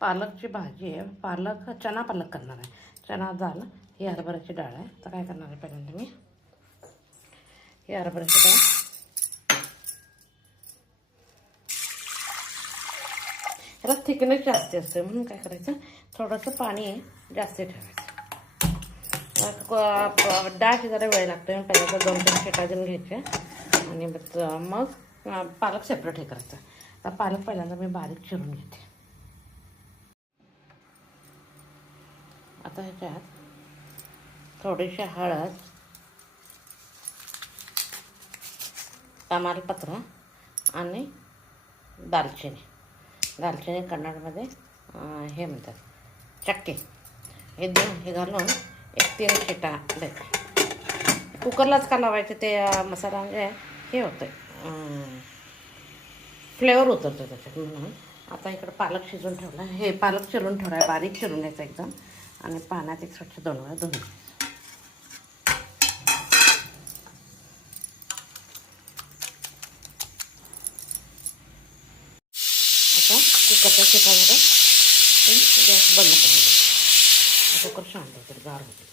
पालकची भाजी आहे. चना पालक करणार आहे. चना डाळ, ही हरभऱ्याची डाळ आहे. तर काय करणार आहे पहिल्यांदा मी ही हरभऱ्याची डाळ ह्याला थिकनेस जास्त असते म्हणून काय करायचं, थोडंसं पाणी जास्त ठेवायचं. डाळ शिजायला वेळ लागतो. पहिल्यांदा 2-3 शिट्या देऊन घ्यायच्या आणि मग पालक सेपरेट हे करायचं. आता पालक पहिल्यांदा मी बारीक चिरून घेते. आता ह्याच्यात थोडीशी हळद, तमालपत्र आणि दालचिनी कन्नडमध्ये हे म्हणतात चक्के, हे देऊन हे घालून 1-3 शिट्या द्यायच्या. कुकरलाच का लावायचे, ते मसाला म्हणजे हे होतं फ्लेवर उतरतो त्याच्यात. म्हणून आता इकडं पालक शिजून ठेवला, हे पालक चिरून ठेवला आहे, बारीक चिरून घ्यायचं एकदम आणि पाण्यात एक स्वच्छ 2 वेळा धुवून घ्यायचं. आता कुकरच्या शिट्या झाल्या, गॅस बंद करून द्यायचा. कुकर शांत होतील, गार होतील.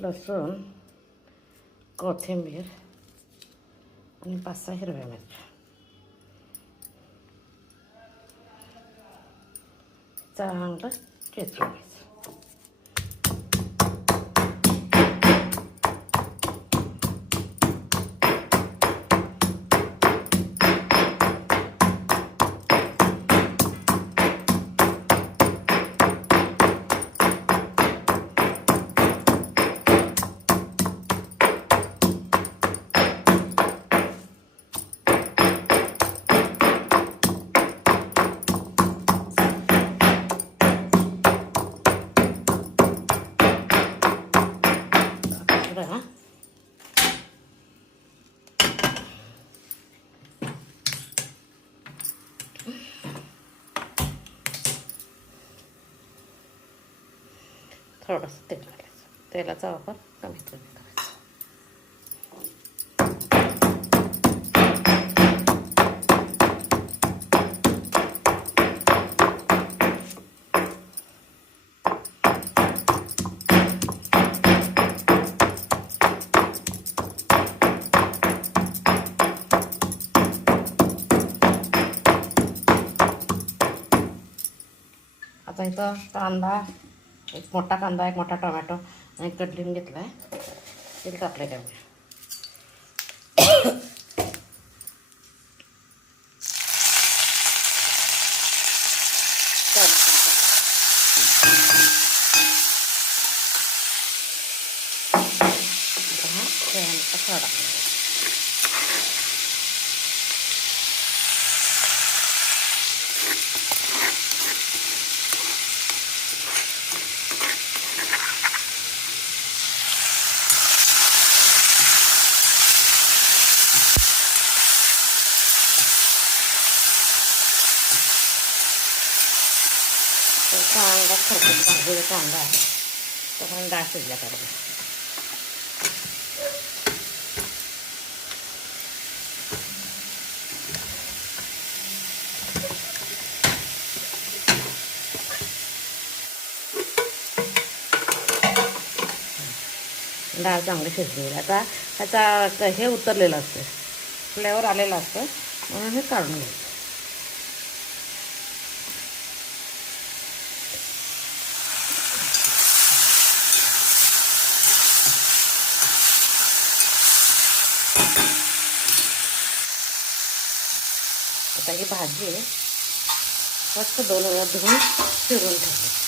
लसूण, कोथिंबीर आणि 5-6 हिरव्या मिरच्या चांगलं चेचून घ्यायचं. थोडंसं तेल घालायचं. तेलाचा वापर कमीत कमी करायचा. आता इथं कांदा, एक मोठा कांदा, एक मोठा टोमॅटो आणि कढीम घेतला आहे. तेल टाकले त्यामुळे चांगला खरपूस भाजलेला कांदा आहे. तोपर्यंत डाळ शिजल्या पाहिजे. डाळ चांगली शिजलेली. आता ह्याचा हे उतरलेलं असतं, फ्लेवर आलेला असतं, म्हणून हे काढून घ्यायचं. आता ही भाजी फक्त 2 वेळा धुवून चिरून ठेवते.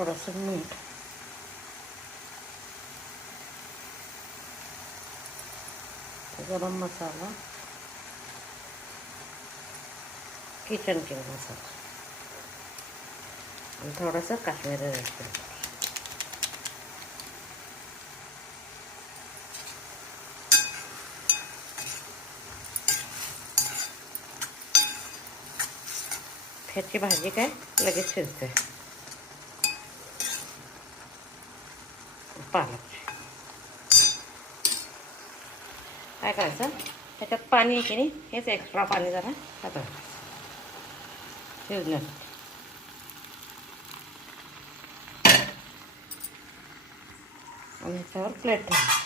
थोडंसं मीठ, गरम मसाला, किचन किंग मसाला आणि थोडंसं काश्मीरी रेड चिली पावडर. ह्याची भाजी काय लगेच शिजते. पालकची काय करायचं, ह्याच्यात पाणी आहे की नाही, हेच एक्स्ट्रा पाणी जरा टाकायचं शिजण्यासाठी. आणि ह्याच्यावर प्लेट ठेवायची,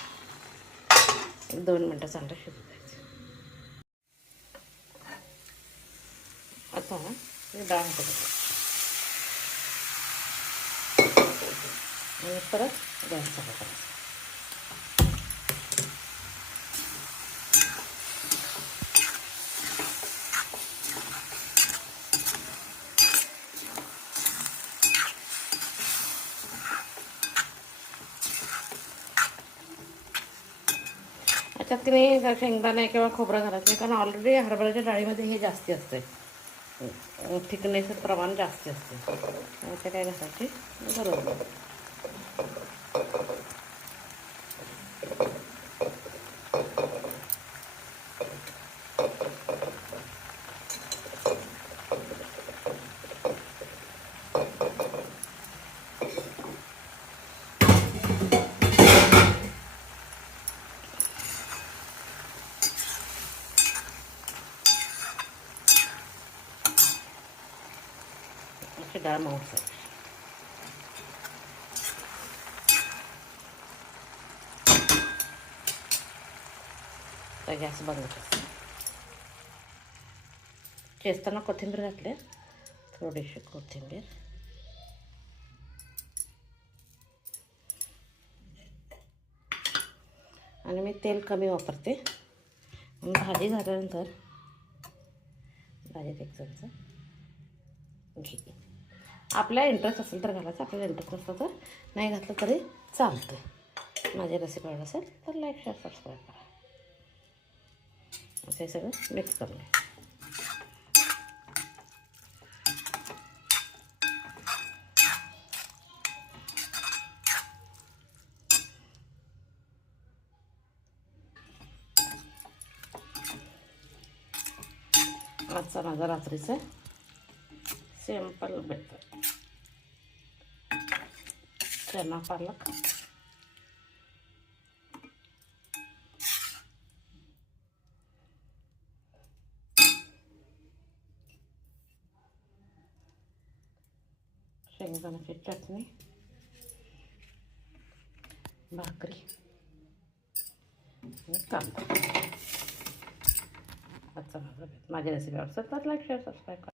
1-2 मिनटं चांगलं शिजू द्यायचं. आता ही डाळ टाकायची आणि परत गॅस चालू करायचा. याच्यात की नाही शेंगदाणे किंवा खोबरं घालायचं नाही, कारण ऑलरेडी हरभऱ्याच्या डाळीमध्ये हे जास्ती असते, थिकनेसचं प्रमाण जास्ती असते. ते काय घालायची गरज नाही. अशी डाळ मावसायची. तर गॅस बंद करायचा. चेस्ताना कोथिंबीर घातली, थोडीशी कोथिंबीर, आणि मी तेल कमी वापरते. भाजी झाल्यानंतर भाजीत 1 चमचा घी. आपल्या इंटरेस्ट असेल तर घालायचं, आपल्याला इंटरेस्ट नसलं तर नाही घातलं तरी चालतं. माझी रेसिपी आवडत असेल तर लाईक, शेअर, सबस्क्राईब करा. असं हे सगळं मिक्स करून घ्या. आजचा माझा रात्रीचा सिंपल बेटर चना पालक, शेंगदाण्याची चटणी, भाकरी आणि कांदा. आजचा माझा माझी रेसिपी आवडत तर लाईक, शेअर, सबस्क्राईब करा.